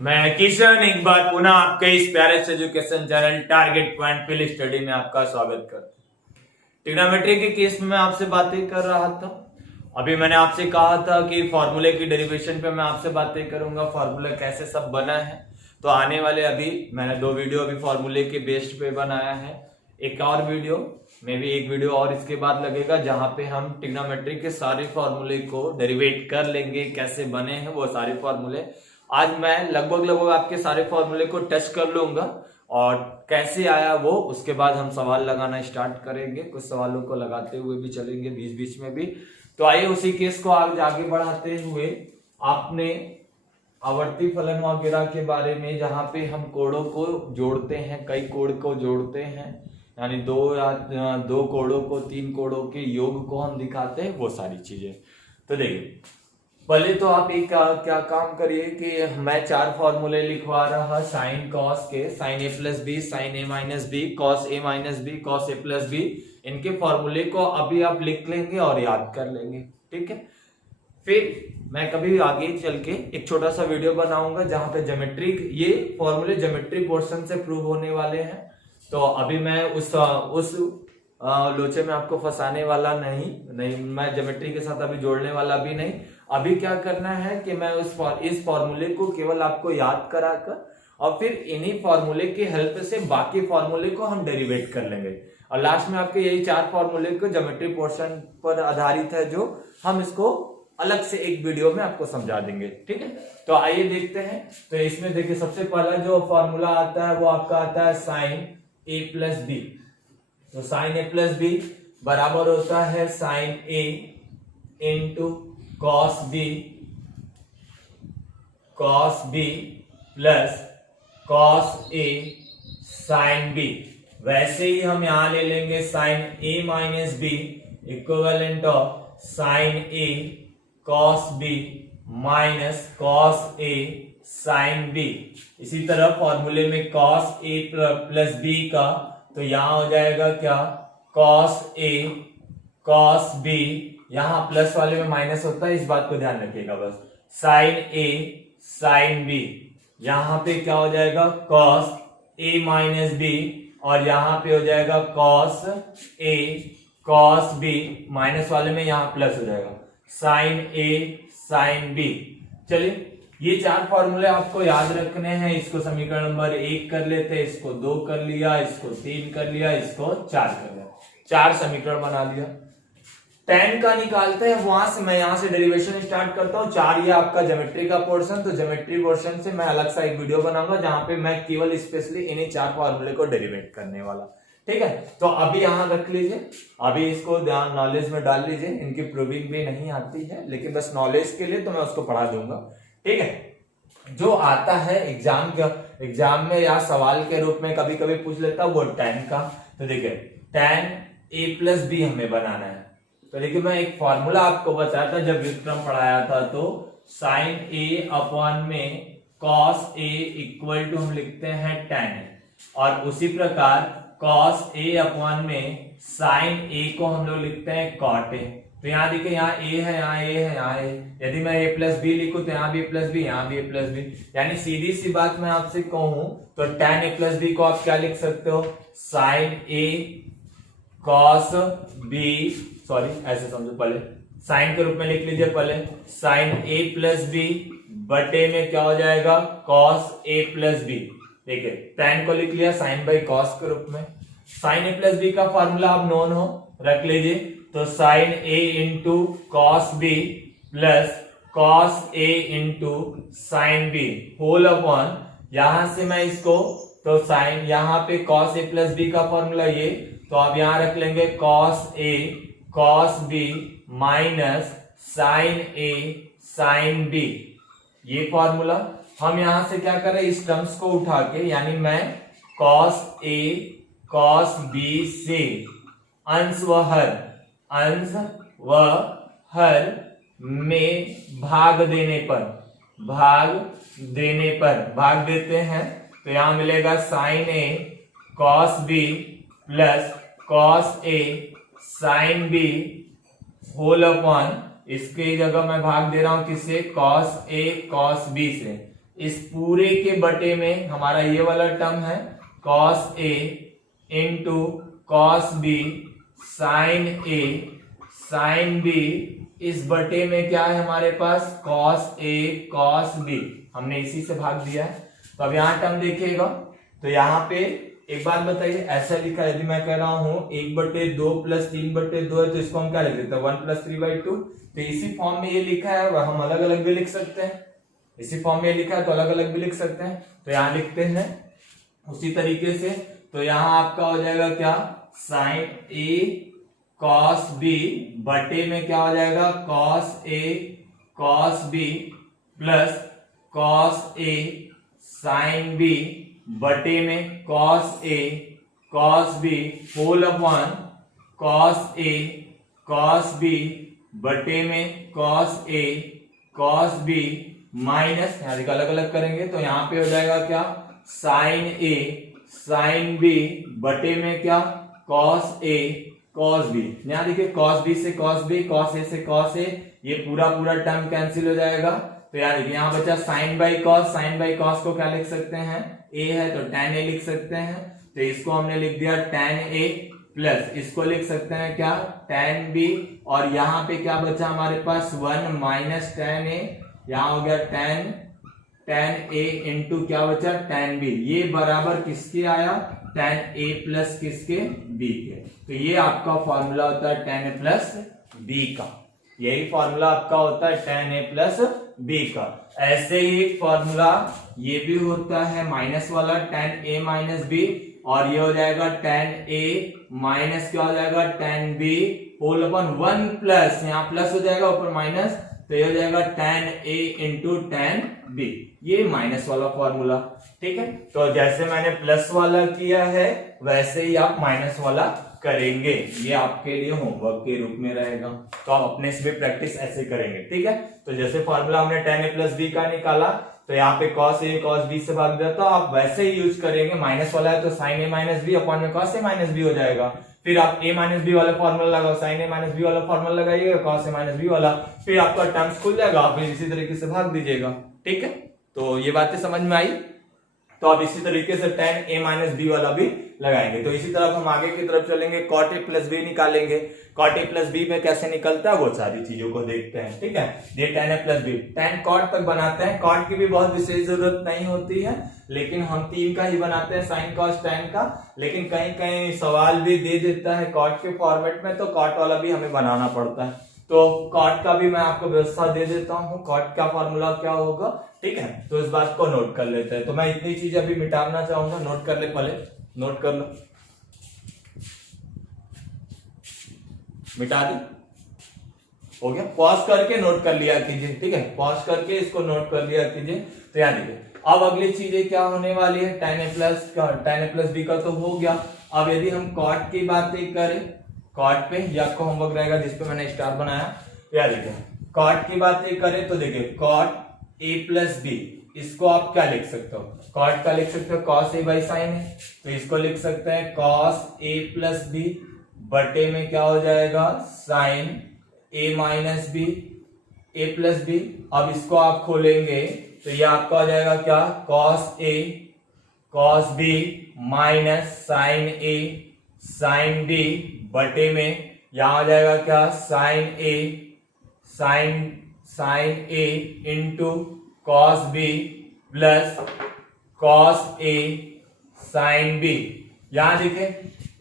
मैं किशन एक बार पुनः आपके इस प्यारे से education channel target point field study में आपका स्वागत करता हूं। ट्रिग्नोमेट्री के केस में मैं आपसे बातें कर रहा था। अभी मैंने आपसे कहा था कि फॉर्मूले की डेरिवेशन पे मैं आपसे बातें करूंगा, फॉर्मूला कैसे सब बना है। तो आने वाले अभी मैंने 2 वीडियो अभी फॉर्मूले के बेस्ड पे बनाया है। एक और वीडियो में भी एक वीडियो और इसके बाद लगेगा जहां पे हम ट्रिग्नोमेट्री के सारे फॉर्मूले को डेरिवेट कर लेंगे, कैसे बने हैं वो सारे फॉर्मूले। आज मैं लगभग आपके सारे फॉर्मूले को टच कर लूंगा और कैसे आया वो उसके बाद हम सवाल लगाना स्टार्ट करेंगे। कुछ सवालों को लगाते हुए भी चलेंगे बीच बीच में भी। तो आइए उसी केस को आगे बढ़ाते हुए आपने आवर्ती फलन वगैरह के बारे में, जहां पे हम कोड़ों को जोड़ते हैं, कई कोड़ को जोड़ते हैं, यानी 2 कोड़ों को 3 कोड़ों के योग को हम दिखाते हैं, वो सारी चीजें। तो देखिए पहले तो आप एक क्या काम करिए कि मैं 4 फॉर्मूले लिखवा रहा साइन कॉस के, साइन ए प्लस बी, साइन ए माइनस बी, कॉस ए माइनस बी, कॉस ए प्लस बी। इनके फॉर्मूले को अभी आप लिख लेंगे और याद कर लेंगे, ठीक है। फिर मैं कभी आगे चल के एक छोटा सा वीडियो बनाऊंगा जहां पे ज्योमेट्रिक ये फॉर्मूले ज्योमेट्री पोर्शन से प्रूव होने वाले हैं। तो अभी मैं उस लोचे में आपको फंसाने वाला नहीं, मैं ज्योमेट्री के साथ अभी जोड़ने वाला भी नहीं। अभी क्या करना है कि मैं इस फॉर्मूले को केवल आपको याद कराकर और फिर इन्हीं फॉर्मूले की हेल्प से बाकी फॉर्मूले को हम डेरिवेट कर लेंगे और लास्ट में आपके यही 4 फॉर्मूले को ज्योमेट्री पोर्शन पर आधारित है, जो हम इसको अलग से एक वीडियो में आपको समझा देंगे, ठीक है। तो आइए देखते हैं। तो इसमें देखिए सबसे पहला जो फॉर्मूला आता है वो आपका आता है साइन ए प्लस बी। तो साइन ए प्लस बी बराबर होता है sine A into cos B plus cos A sine B. वैसे ही हम यहां ले लेंगे sine A minus B equivalent of sine A cos B minus cos A sine B. इसी तरह फॉर्मूले में कॉस ए प्लस बी का, तो यहां हो जाएगा क्या, कॉस ए कॉस बी, यहां प्लस वाले में माइनस होता है, इस बात को ध्यान रखिएगा बस, साइन ए साइन बी। यहां पे क्या हो जाएगा, कॉस ए माइनस बी, और यहां पे हो जाएगा cos A cos B, minus वाले में यहां प्लस हो जाएगा साइन ए साइन बी। चलिए ये 4 फॉर्मूले आपको याद रखने हैं। इसको समीकरण नंबर 1 कर लेते हैं, इसको 2 कर लिया, इसको 3 कर लिया, इसको 4 कर लिया, 4 समीकरण बना लिया। tan का निकालते हैं, वहां से मैं यहां से डेरिवेशन स्टार्ट करता हूं। 4 ये आपका ज्योमेट्री का पोर्शन, तो ज्योमेट्री पोर्शन से मैं अलग सा एक वीडियो बनाऊंगा जहां पे मैं केवल स्पेशली इन्हीं 4 फॉर्मूले को डेरिवेट करने वाला, ठीक है। तो अभी यहां रख लीजिए, अभी इसको ध्यान नॉलेज में डाल लीजिए। इनकी प्रूविंग भी नहीं आती है, लेकिन बस नॉलेज के लिए तो मैं उसको पढ़ा दूंगा, ठीक है। जो आता है एग्जाम में या सवाल के रूप में कभी कभी पूछ लेता वो tan का। तो देखिए tan a प्लस बी हमें बनाना है। तो देखिए मैं एक फॉर्मूला आपको बताया था जब व्युत्क्रम पढ़ाया था, तो साइन a अपॉन में cos a इक्वल टू हम लिखते हैं tan a, और उसी प्रकार cos a अपॉन में साइन a को हम लोग लिखते हैं cot a। तो यहाँ देखिए यहाँ a है, यहाँ a है, यहाँ a। यदि मैं a प्लस बी लिखूं तो यहाँ भी a प्लस बी, यहाँ भी a प्लस बी, यानी सीधी सी बात मैं आपसे कहूं तो tan a प्लस बी को आप क्या लिख सकते हो, sine a cos b, sorry ऐसे समझो, पहले साइन के रूप में लिख लीजिए, पहले साइन a प्लस बी बटे में क्या हो जाएगा cos a प्लस बी। देखिए tan को लिख लिया साइन बाई cos के रूप में। साइन a प्लस बी का फॉर्मूला आप नोन हो रख लीजिए, तो sine a into cos B plus cos a into sine B whole upon, यहां से मैं इसको, तो साइन यहाँ पे कॉस a प्लस बी का फॉर्मूला ये, तो आप यहां रख लेंगे cos a cos b minus sine a sine b। ये फॉर्मूला हम यहां से क्या करें, इस टर्म्स को उठा के, यानी मैं कॉस a कॉस b से अंश व हर में भाग देते हैं, तो यहां मिलेगा sine a cos b plus cos a sine b whole upon, इसके जगह मैं भाग दे रहा हूं किससे, cos a cos b से। इस पूरे के बटे में हमारा ये वाला टर्म है cos A into cos B sine A sine B, इस बटे में क्या है हमारे पास कॉस ए कॉस बी, हमने इसी से भाग दिया है। तो अब यहाँ टर्म देखिएगा तो यहाँ पे एक बात बताइए, ऐसा लिखा है, यदि मैं कह रहा हूं 1/2 प्लस 3/2 है तो इसको हम क्या लिख देते हैं 1 + 3/2। तो इसी फॉर्म में ये लिखा है, वह हम अलग अलग भी लिख सकते हैं, इसी फॉर्म में लिखा है तो अलग अलग भी लिख सकते हैं। तो यहाँ लिखते हैं उसी तरीके से। तो यहाँ आपका हो जाएगा क्या साइन ए कॉस बी बटे में क्या हो जाएगा cos A cos B plus cos A sine B बटे में cos A cos B whole upon cos A cos B बटे में cos A cos B minus, यहाँ देखो अलग अलग करेंगे तो यहाँ पे हो जाएगा क्या साइन ए साइन बी बटे में क्या कॉस ए कॉस बी। यहाँ देखिए कॉस बी से कॉस बी, कॉस ए से कॉस ए, ये पूरा पूरा टर्म कैंसिल हो जाएगा। तो यार देखिए यहाँ बचा sine by cos, sine by cos को क्या लिख सकते हैं ए है तो tan ए लिख सकते हैं, तो इसको हमने लिख दिया tan ए प्लस इसको लिख सकते हैं क्या tan बी, और यहाँ पे क्या बचा हमारे पास 1 माइनस tan ए, यहाँ हो गया tan ए इंटू क्या बचा tan बी, ये बराबर किसके आया tan ए प्लस किसके b के। तो ये आपका फॉर्मूला होता है tan ए प्लस b का, यही फॉर्मूला आपका होता है tan ए प्लस b का। ऐसे ही एक फॉर्मूला ये भी होता है माइनस वाला tan a माइनस b, और ये हो जाएगा tan a माइनस क्या हो जाएगा tan b whole upon 1 plus, यहाँ प्लस हो जाएगा ऊपर माइनस, तो ये हो जाएगा tan a into tan b, ये माइनस वाला फॉर्मूला। ठीक है, तो जैसे मैंने प्लस वाला किया है वैसे ही आप माइनस वाला करेंगे, ये आपके लिए होमवर्क के रूप में रहेगा, तो आप अपने से भी प्रैक्टिस ऐसे करेंगे। ठीक है, तो जैसे फॉर्मूला हमने tan a प्लस b का निकाला तो यहाँ पे cos a cos b से भाग दिया, तो आप वैसे ही यूज करेंगे, माइनस वाला है तो sin a minus b upon में cos a माइनस b हो जाएगा। फिर आप a माइनस b वाला फॉर्मूला लगाओ, sin a माइनस b वाला फॉर्मूला लगाइएगा, cos a माइनस b वाला, फिर आपका टर्म्स खुल जाएगा, फिर इसी तरीके से भाग दीजिएगा। ठीक है, तो ये बातें समझ में आई। तो आप इसी तरीके से tan a माइनस b वाला भी लगाएंगे। तो इसी तरफ हम आगे की तरफ चलेंगे, cot a प्लस b निकालेंगे। cot a प्लस b में कैसे निकलता है वो सारी चीजों को देखते हैं। ठीक है, ये tan a plus b tan cot तक बनाते हैं, cot की भी बहुत विशेष जरूरत नहीं होती है, लेकिन हम 3 का ही बनाते हैं, sin cos tan का, लेकिन कहीं कहीं सवाल भी दे देता है cot के फॉर्मेट में, तो cot वाला भी हमें बनाना पड़ता है। तो cot का भी मैं आपको व्यवस्था दे देता हूँ, cot का फॉर्मूला क्या होगा। ठीक है, तो इस बात को नोट कर लेते हैं। तो मैं इतनी चीज अभी मिटाना चाहूंगा, नोट कर ले, पहले नोट कर लो, मिटा दी, हो गया। पॉज करके नोट कर लिया कीजिए। ठीक है, पॉज करके इसको नोट कर लिया कीजिए। तो याद देखिए, अब अगली चीजें क्या होने वाली है, tan a प्लस b का तो हो गया। अब यदि हम cot की बातें करें, cot पे ये आपका होमवर्क रहेगा जिसपे मैंने स्टार बनाया, याद देखिए cot की बातें करें तो देखिए cot a प्लस b, इसको आप क्या लिख सकते हो, cot का लिख सकते हो cos a by sin a, तो इसको लिख सकते हैं cos a प्लस b बटे में क्या हो जाएगा sin a minus b a plus b। अब इसको आप खोलेंगे तो ये आपका हो जाएगा क्या cos a cos b minus sin a sin b बटे में यहां हो जाएगा क्या sin a into cos b plus cos a sin b। यहां देखिए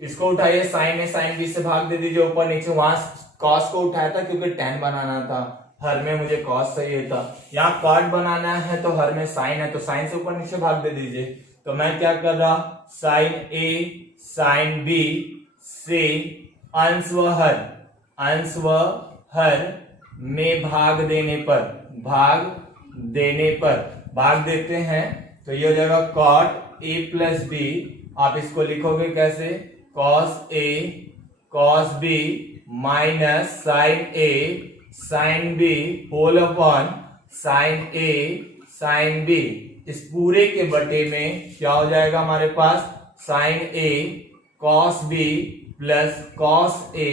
इसको उठाइए, sin a sin b से भाग दे दीजिए ऊपर नीचे, वहां cos को उठाया था क्योंकि tan बनाना था, हर में मुझे cos चाहिए था, यहाँ cot बनाना है तो हर में sin है, तो sin से ऊपर नीचे भाग दे दीजिए। तो मैं क्या कर रहा, sin a sin b से अंश व हर में भाग देते हैं, तो ये हो जाएगा cot a प्लस b। आप इसको लिखोगे कैसे, cos a cos b minus sin a sin b whole upon sin a sin b, इस पूरे के बटे में क्या हो जाएगा हमारे पास sin a cos b plus cos a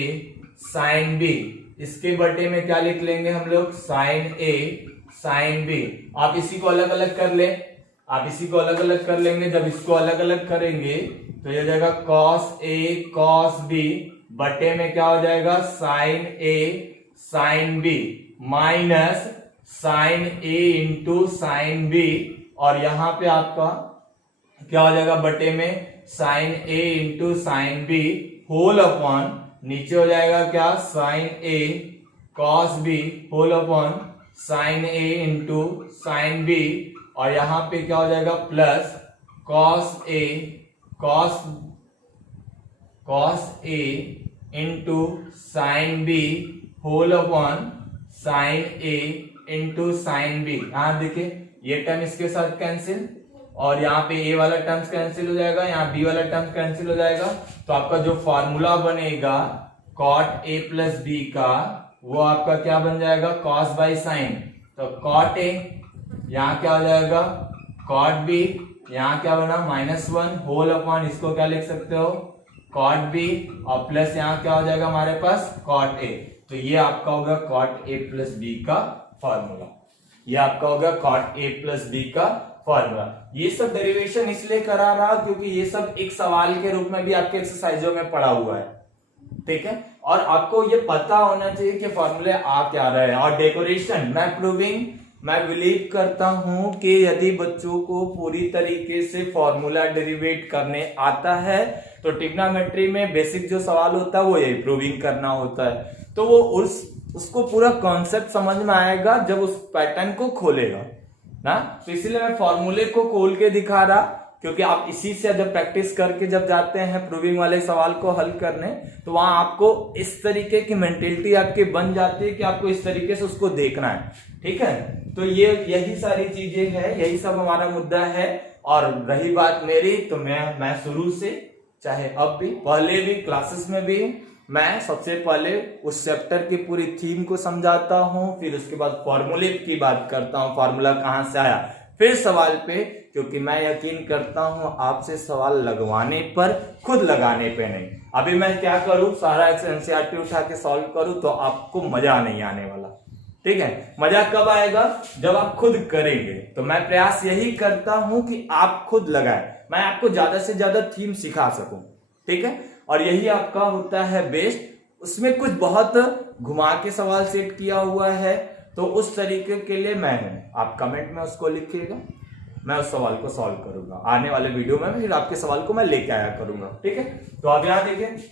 sin b, इसके बटे में क्या लिख लेंगे हम लोग sin a साइन बी। आप इसी को अलग अलग कर ले, आप इसी को अलग अलग कर लेंगे। जब इसको अलग अलग करेंगे तो ये हो जाएगा कॉस ए कॉस बी बटे में क्या हो जाएगा sine A sine B minus sine A into sine B, और यहां पे आपका क्या हो जाएगा बटे में साइन ए into sine B whole upon नीचे हो जाएगा क्या sine A cos B whole upon sine A into sine B, और यहां पे क्या हो जाएगा प्लस कॉस ए into sine B whole upon sine ए इंटू साइन बी। यहां देखिए ये टर्म इसके साथ कैंसिल, और यहाँ पे ए वाला टर्म्स कैंसिल हो जाएगा, यहाँ बी वाला टर्म्स कैंसिल हो जाएगा। तो आपका जो फॉर्मूला बनेगा कॉट ए प्लस बी का वो आपका क्या बन जाएगा कॉस बाई साइन। तो कॉट ए यहाँ क्या हो जाएगा कॉट बी, यहाँ क्या बना -1 होल अपॉन इसको क्या लिख सकते हो कॉट बी, और प्लस यहाँ क्या हो जाएगा हमारे पास कॉट ए। तो ये आपका होगा कॉट ए प्लस बी का फॉर्मूला, ये आपका होगा कॉट ए प्लस बी का फॉर्मूला। ये सब डेरिवेशन इसलिए करा रहा क्योंकि ये सब एक सवाल के रूप में भी आपके एक्सरसाइजों में पड़ा हुआ है, ठीक है। और आपको ये पता होना चाहिए कि फॉर्मूले आ क्या रहे हैं। और डेकोरेशन मैं बिलीव करता हूं कि यदि बच्चों को पूरी तरीके से फॉर्मूला डेरिवेट करने आता है तो ट्रिग्नोमेट्री में बेसिक जो सवाल होता है वो यही प्रूविंग करना होता है। तो वो उसको पूरा कॉन्सेप्ट समझ में आएगा जब उस पैटर्न को खोलेगा ना। तो इसीलिए मैं फॉर्मूले को खोल के दिखा रहा, क्योंकि आप इसी से जब प्रैक्टिस करके जब जाते हैं प्रूविंग वाले सवाल को हल करने तो वहां आपको इस तरीके की मेंटेलिटी आपकी बन जाती है कि आपको इस तरीके से उसको देखना है, ठीक है। तो ये यही सारी चीजें हैं, यही सब हमारा मुद्दा है। और रही बात मेरी, तो मैं शुरू से चाहे अब भी पहले भी क्लासेस में भी मैं सबसे पहले उस चैप्टर की पूरी थीम को समझाता हूं, फिर उसके बाद फॉर्मूले की बात करता हूं, फॉर्मूला कहां से आया, फिर सवाल पे, क्योंकि मैं यकीन करता हूं आपसे सवाल लगवाने पर खुद लगाने पे नहीं। अभी मैं क्या करूं सारा एनसीईआरटी उठा के सॉल्व करूं तो आपको मजा नहीं आने वाला, ठीक है। मजा कब आएगा जब आप खुद करेंगे। तो मैं प्रयास यही करता हूं कि आप खुद लगाएं, मैं आपको ज्यादा से ज्यादा थीम सिखा सकूं, ठीक है। और यही आपका होता है बेस्ट। उसमें कुछ बहुत घुमा के सवाल सेट किया हुआ है, तो उस तरीके के लिए मैं हूं। आप कमेंट में उसको लिखिएगा, मैं उस सवाल को सॉल्व करूंगा आने वाले वीडियो में, फिर आपके सवाल को मैं लेके आया करूंगा, ठीक है। तो आप यहां देखिए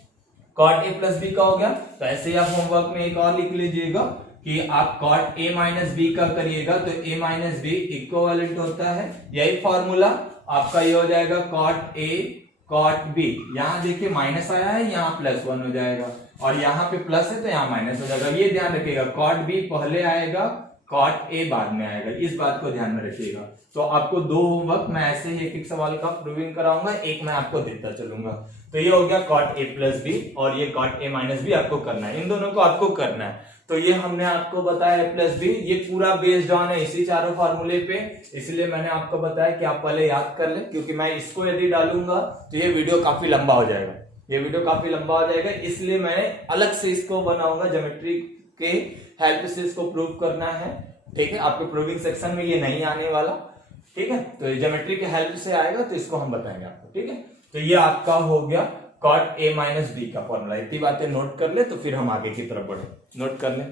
कॉट ए प्लस बी का हो गया। तो ऐसे ही आप होमवर्क में एक और लिख लीजिएगा कि आप कॉट ए माइनस बी का करिएगा तो ए माइनस बी इक्विवेलेंट होता है। यही फॉर्मूला आपका ये हो जाएगा कॉट ए कॉट बी। यहां देखिए माइनस आया है, यहाँ +1 हो जाएगा, और यहाँ पे प्लस है तो यहाँ माइनस हो जाएगा। ये ध्यान रखिएगा कॉट बी पहले आएगा कॉट ए बाद में आएगा, इस बात को ध्यान में रखिएगा। तो आपको 2 होमवर्क मैं ऐसे ही एक सवाल का प्रूविंग कराऊंगा, एक मैं आपको देता चलूंगा। तो ये हो गया कॉट ए प्लस बी, और ये कॉट ए माइनस बी आपको करना है, इन दोनों को आपको करना है। तो ये हमने आपको बताया ए प्लस बी, ये पूरा बेस्ड ऑन है इसी चारों फॉर्मूले पे, इसलिए मैंने आपको बताया कि आप पहले याद कर ले, क्योंकि मैं इसको यदि डालूंगा तो ये वीडियो काफी लंबा हो जाएगा, ये वीडियो काफी लंबा हो जाएगा, इसलिए मैंने अलग से इसको बनाऊंगा। ज्योमेट्री के हेल्प से इसको प्रूव करना है, ठीक है। आपके प्रूविंग सेक्शन में ये नहीं आने वाला, ठीक है। तो ज्योमेट्री के हेल्प से आएगा तो इसको हम बताएंगे आपको, ठीक है। तो ये आपका हो गया कॉट ए माइनस बी का फॉर्मूला। इतनी बातें नोट कर ले तो फिर हम आगे की तरफ बढ़े। नोट कर ले,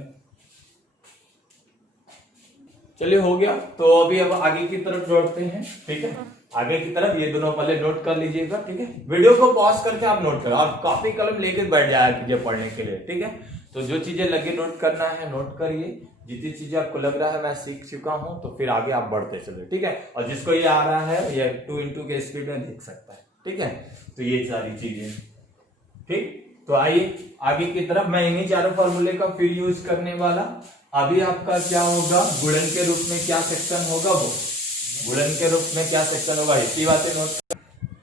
चलिए हो गया। तो अभी अब आगे की तरफ जोड़ते हैं, ठीक है। आगे की तरफ ये दोनों पहले नोट कर लीजिएगा, ठीक है। वीडियो को पॉज करके आप नोट करो, और कॉपी कलम लेके बैठ जाया कीजिए पढ़ने के लिए, ठीक है। तो जो चीजें लगे नोट करना है नोट करिए, जितनी चीजें आपको लग रहा है मैं सीख चुका हूं तो फिर आगे आप बढ़ते चले, ठीक है। और जिसको ये आ रहा है ये 2x के स्पीड में देख सकता है, ठीक है। तो ये सारी चीजें, ठीक। तो आइए आगे की तरफ, मैं इन्हीं चारों फॉर्मूले का फिर यूज करने वाला। अभी आपका क्या होगा, गुणन के रूप में क्या सेक्शन होगा, वो गुणन के रूप में क्या सेक्शन होगा, इतनी बातें नोट।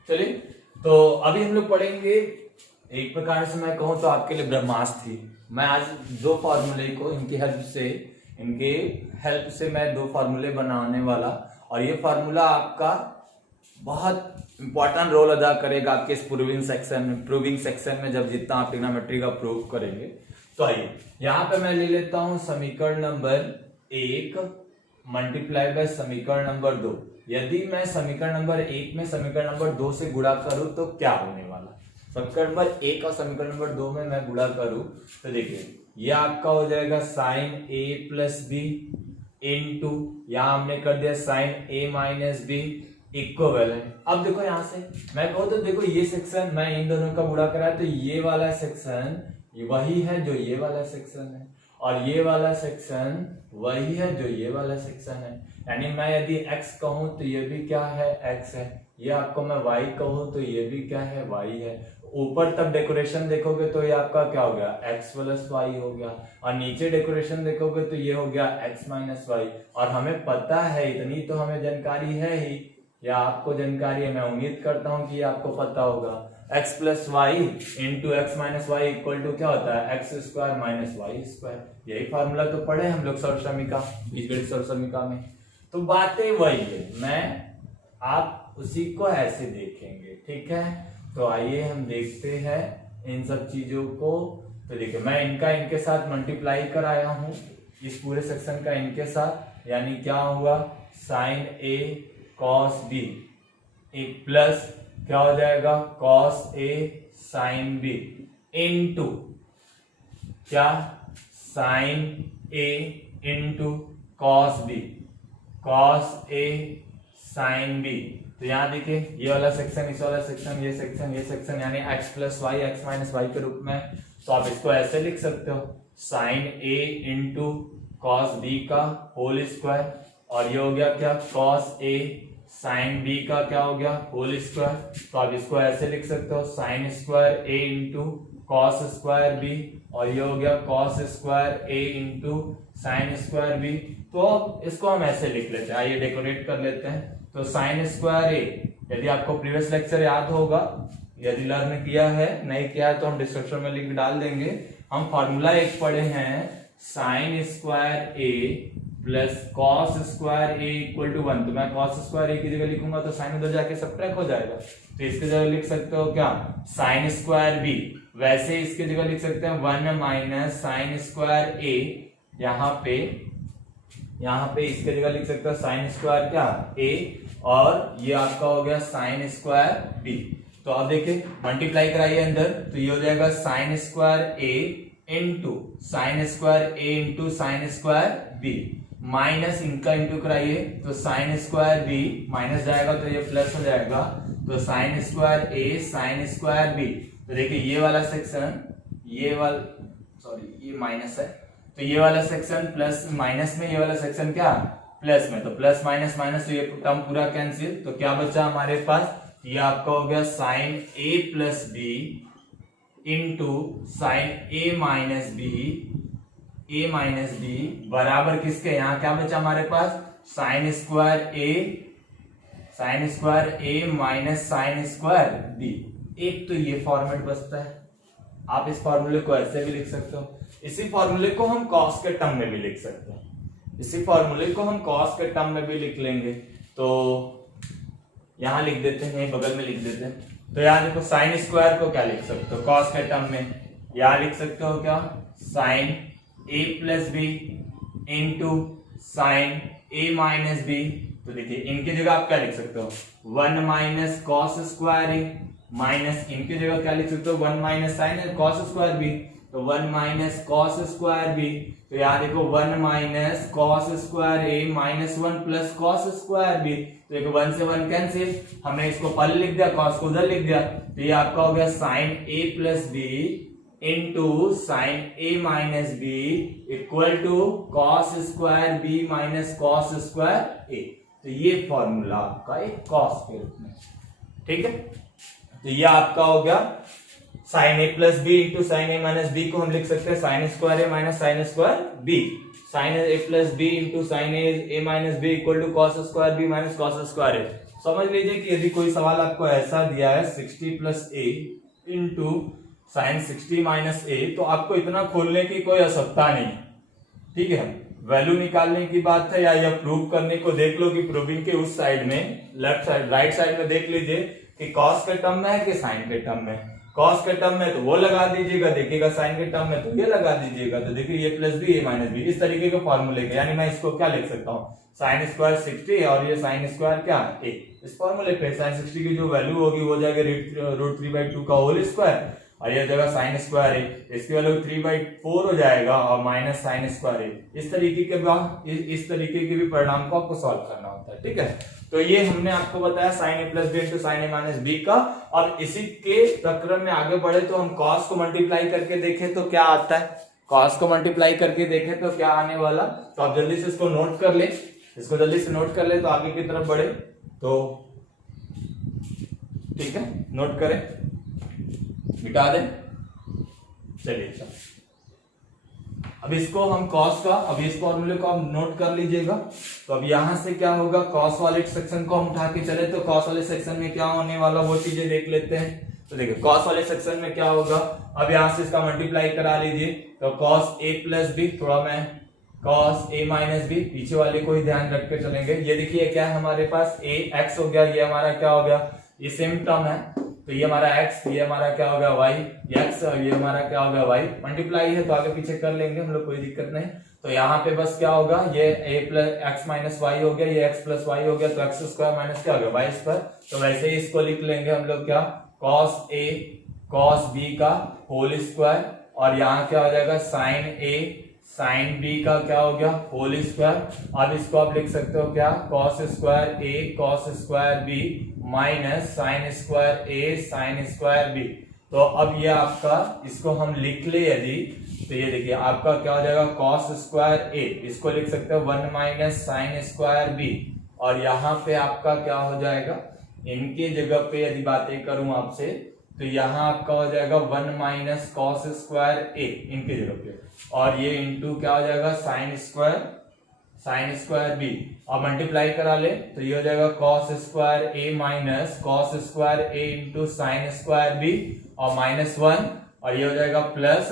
चलिए तो अभी हम लोग पढ़ेंगे, एक प्रकार से मैं कहूं तो आपके लिए ब्रह्मास्त्र थी। मैं आज 2 फॉर्मूले को इनके हेल्प से मैं 2 फॉर्मूले बनाने वाला, और ये फॉर्मूला आपका बहुत इंपॉर्टेंट रोल अदा करेगा आपके इस प्रूविंग सेक्शन में जब जितना आप ट्रिग्नोमेट्री का प्रूव करेंगे। तो आइए यहाँ पे मैं ले लेता हूं समीकरण नंबर 1 मल्टीप्लाई बाय समीकरण नंबर 2। यदि मैं समीकरण नंबर 1 में समीकरण नंबर 2 से गुणा करूं तो क्या होने वाला, समीकरण नंबर 1 और समीकरण नंबर 2 में मैं गुणा करूं तो देखिए ये आपका हो जाएगा साइन ए प्लस बी इंटू, यहां हमने कर दिया साइन ए माइनस बी इक्विवेलेंट। अब देखो यहां से मैं कहूं तो देखो ये सेक्शन मैं इन दोनों का गुणा करा तो ये वाला सेक्शन वही है जो ये वाला सेक्शन है, और ये वाला सेक्शन वही है जो ये वाला सेक्शन है। यानी मैं यदि x कहूं तो ये भी क्या है, x है। ये आपको मैं y कहूं तो ये भी क्या है, y है। ऊपर तक डेकोरेशन देखोगे तो ये आपका क्या हो गया, x प्लस वाई हो गया, और नीचे डेकोरेशन देखोगे तो ये हो गया x माइनस वाई। और हमें पता है, इतनी तो हमें जानकारी है ही, या आपको जानकारी है, मैं उम्मीद करता हूं कि ये आपको पता होगा, x plus y into x minus y equal to क्या होता है, x square minus y square. यही फॉर्मूला तो पढ़े हम लोग सर्वसमीका, बीजगणित सर्वसमीका में। तो बातें वही है, मैं आप उसी को ऐसे देखेंगे, ठीक है। तो आइए हम देखते हैं इन सब चीजों को। तो देखिए मैं इनके साथ मल्टीप्लाई कराया हूं, इस पूरे सेक्शन का इनके साथ, यानी क्या हुआ, साइन ए कॉस बी एक प्लस क्या हो जाएगा, cos A sine B into क्या, sine A into cos B, cos A sine B. तो यहाँ देखिए ये वाला सेक्शन, इस वाला सेक्शन, ये सेक्शन, ये सेक्शन, यानी x plus y x minus y के रूप में। तो आप इसको ऐसे लिख सकते हो, साइन ए इंटू कॉस बी का होल स्क्वायर, और ये हो गया क्या, कॉस ए साइन बी का क्या हो गया, होल स्क्वायर। तो आप इसको ऐसे लिख सकते हो, sign square A into cos square B, और ये हो गया cos square A into sine square B. तो इसको हम ऐसे लिख लेते हैं, आइए डेकोरेट कर लेते हैं। तो साइन स्क्वायर ए, यदि आपको प्रीवियस लेक्चर याद होगा, यदि लर्न किया है, नहीं किया है तो हम डिस्क्रिप्शन में लिंक डाल देंगे। हम फॉर्मूला एक पढ़े हैं, sine square a plus cos square a equal to 1। तो मैं कॉस स्क्वायर ए की जगह लिखूंगा तो साइन उधर जाके सब्ट्रैक्ट हो जाएगा, तो इसकी जगह लिख सकते हो क्या, साइन स्क्वायर बी। वैसे इसकी जगह लिख सकते हैं 1 माइनस साइन स्क्वायर ए, यहाँ पे इसके जगह लिख सकते हो साइन स्क्वायर क्या, ए, और ये आपका हो गया साइन स्क्वायर बी। तो आप देखिए मल्टीप्लाई कराइए अंदर, तो ये हो जाएगा sine square A into sine square A into sine square B, minus इनका इंटू कराइए तो साइन स्क्वायर बी, माइनस जाएगा तो ये प्लस हो जाएगा, तो साइन स्क्वायर ए साइन स्क्वायर बी। तो देखिए ये वाला सेक्शन, ये वाला, सॉरी ये माइनस है, तो ये वाला सेक्शन प्लस माइनस में, ये वाला सेक्शन क्या, प्लस में। तो प्लस माइनस माइनस, तो ये टर्म पूरा कैंसिल। तो क्या बचा हमारे पास, ये आपका हो गया साइन ए प्लस बी इंटू साइन ए माइनस बी बराबर किसके, यहाँ क्या बचा हमारे पास, साइन स्क्वायर ए माइनस साइन स्क्वायर बी। एक तो ये फॉर्मेट बचता है, आप इस फॉर्मूले को ऐसे भी लिख सकते हो, इसी फॉर्मूले को हम कॉस के टर्म में भी लिख सकते हैं, इसी फॉर्मूले को हम कॉस के टर्म में भी लिख लेंगे। तो यहां लिख देते हैं, बगल में लिख देते हैं। तो यहां देखो साइन स्क्वायर को क्या लिख सकते हो, कॉस के टर्म में यहां लिख सकते हो क्या, साइन ए प्लस बी इंटू साइन ए माइनस बी। तो देखिए इनकी जगह आप क्या लिख सकते हो, 1 माइनस कॉस स्क्वायर ए, माइनस इनकी जगह क्या लिख सकते हो, 1 minus sine cos square B, तो 1 माइनस कॉस स्क्वायर बी। तो यहाँ देखो 1 माइनस कॉस स्क्वायर ए minus 1 plus cos square B. तो देखो 1 से 1 कैंसिल, हमने इसको पहले लिख दिया, कॉस को उधर लिख दिया। तो ये आपका हो गया sine A plus B into sine A minus B equal to cos square B minus cos square A. तो ये फॉर्मूला आपका एक कॉस के रूप में, ठीक है। तो ये आपका हो गया साइन ए प्लस बी इंटू साइन ए माइनस बी को हम लिख सकते हैं sine square A minus sine square B, sine A plus B into sine A minus B equal to cos square B minus cos square A. समझ लीजिए कि यदि कोई सवाल आपको ऐसा दिया है 60 प्लस ए इंटू साइन 60 माइनस ए, तो आपको इतना खोलने की कोई आवश्यकता नहीं, ठीक है। वैल्यू निकालने की बात है या यह प्रूव करने को देख लो कि प्रूविंग के उस साइड में, लेफ्ट साइड राइट साइड में देख लीजिए कि कॉस के टर्म में है कि साइन के टर्म में। कॉस के टर्म में तो वो लगा दीजिएगा, देखिएगा साइन के टर्म में तो ये लगा दीजिएगा। तो देखिए ये प्लस बी, ये माइनस बी, इस तरीके के फॉर्मूले के, यानी मैं इसको क्या लिख सकता हूँ, साइन स्क्वायर 60 और ये साइन स्क्वायर क्या ए। इस फॉर्मूले पे साइन 60 की जो वैल्यू होगी वो जाएगा रूट 3/2 का होल स्क्वायर, और ये जगह साइन स्क्वायर ए, इसकी वैल्यू 3/4 हो जाएगा और माइनस साइन स्क्वायर ए। इस तरीके के बाद इस तरीके के भी परिणाम को आपको सॉल्व करना होता है, ठीक है। तो ये हमने आपको बताया साइन ए प्लस बी इंटू साइन ए माइनस बी का। और इसी के प्रक्रम में आगे बढ़े तो हम कॉस को मल्टीप्लाई करके देखें तो क्या आता है, कॉस को मल्टीप्लाई करके देखें तो क्या आने वाला। तो आप जल्दी से इसको नोट कर ले, इसको जल्दी से नोट कर ले तो आगे की तरफ बढ़े। तो ठीक है, नोट करें, मिटा दें। चलिए चलो, अब इसको हम कॉस का, अब इस फॉर्मूले को आप नोट कर लीजिएगा। तो अब यहां से क्या होगा, कॉस वाले सेक्शन को हम उठा के चले तो कॉस वाले सेक्शन में क्या होने वाला वो चीजें देख लेते हैं। तो देखिए कॉस वाले सेक्शन में क्या होगा, अब यहां से इसका मल्टीप्लाई करा लीजिए। तो कॉस ए प्लस बी, थोड़ा मैं कॉस ए माइनस बी, पीछे वाले को ही ध्यान रख के चलेंगे। ये देखिए क्या है हमारे पास, ए एक्स हो गया, ये हमारा क्या हो गया, ये सेम टर्म है। तो ये हमारा x, ये हमारा क्या हो गया y, x और ये हमारा क्या हो गया y। मल्टीप्लाई है तो आगे पीछे कर लेंगे हम लोग, कोई दिक्कत नहीं। तो यहाँ पे बस क्या होगा, ये a plus x minus y हो गया, ये x प्लस वाई हो गया, तो एक्स स्क्वायर माइनस क्या हो गया वाई स्क्वायर। तो वैसे ही इसको लिख लेंगे हम लोग क्या, कॉस a कॉस b का होल स्क्वायर, और यहाँ क्या हो जाएगा साइन a साइन b का क्या हो गया होल स्क्वायर। अब इसको आप लिख सकते हो क्या, cos square a cos square b minus sine square a sine square b। तो अब ये आपका, इसको हम लिख ले यदि, तो ये देखिए आपका क्या हो जाएगा, कॉस स्क्वायर a, इसको लिख सकते हो 1 माइनस साइन स्क्वायर b। और यहाँ पे आपका क्या हो जाएगा, इनके जगह पे यदि बातें करूं आपसे तो यहाँ आपका हो जाएगा 1 माइनस कॉस स्क्वायर a इनके जगह पे, और ये इंटू क्या हो जाएगा साइन स्क्वायर b। और मल्टीप्लाई करा ले तो ये हो जाएगा cos square a minus cos square a into sine square b और -1, और ये हो जाएगा plus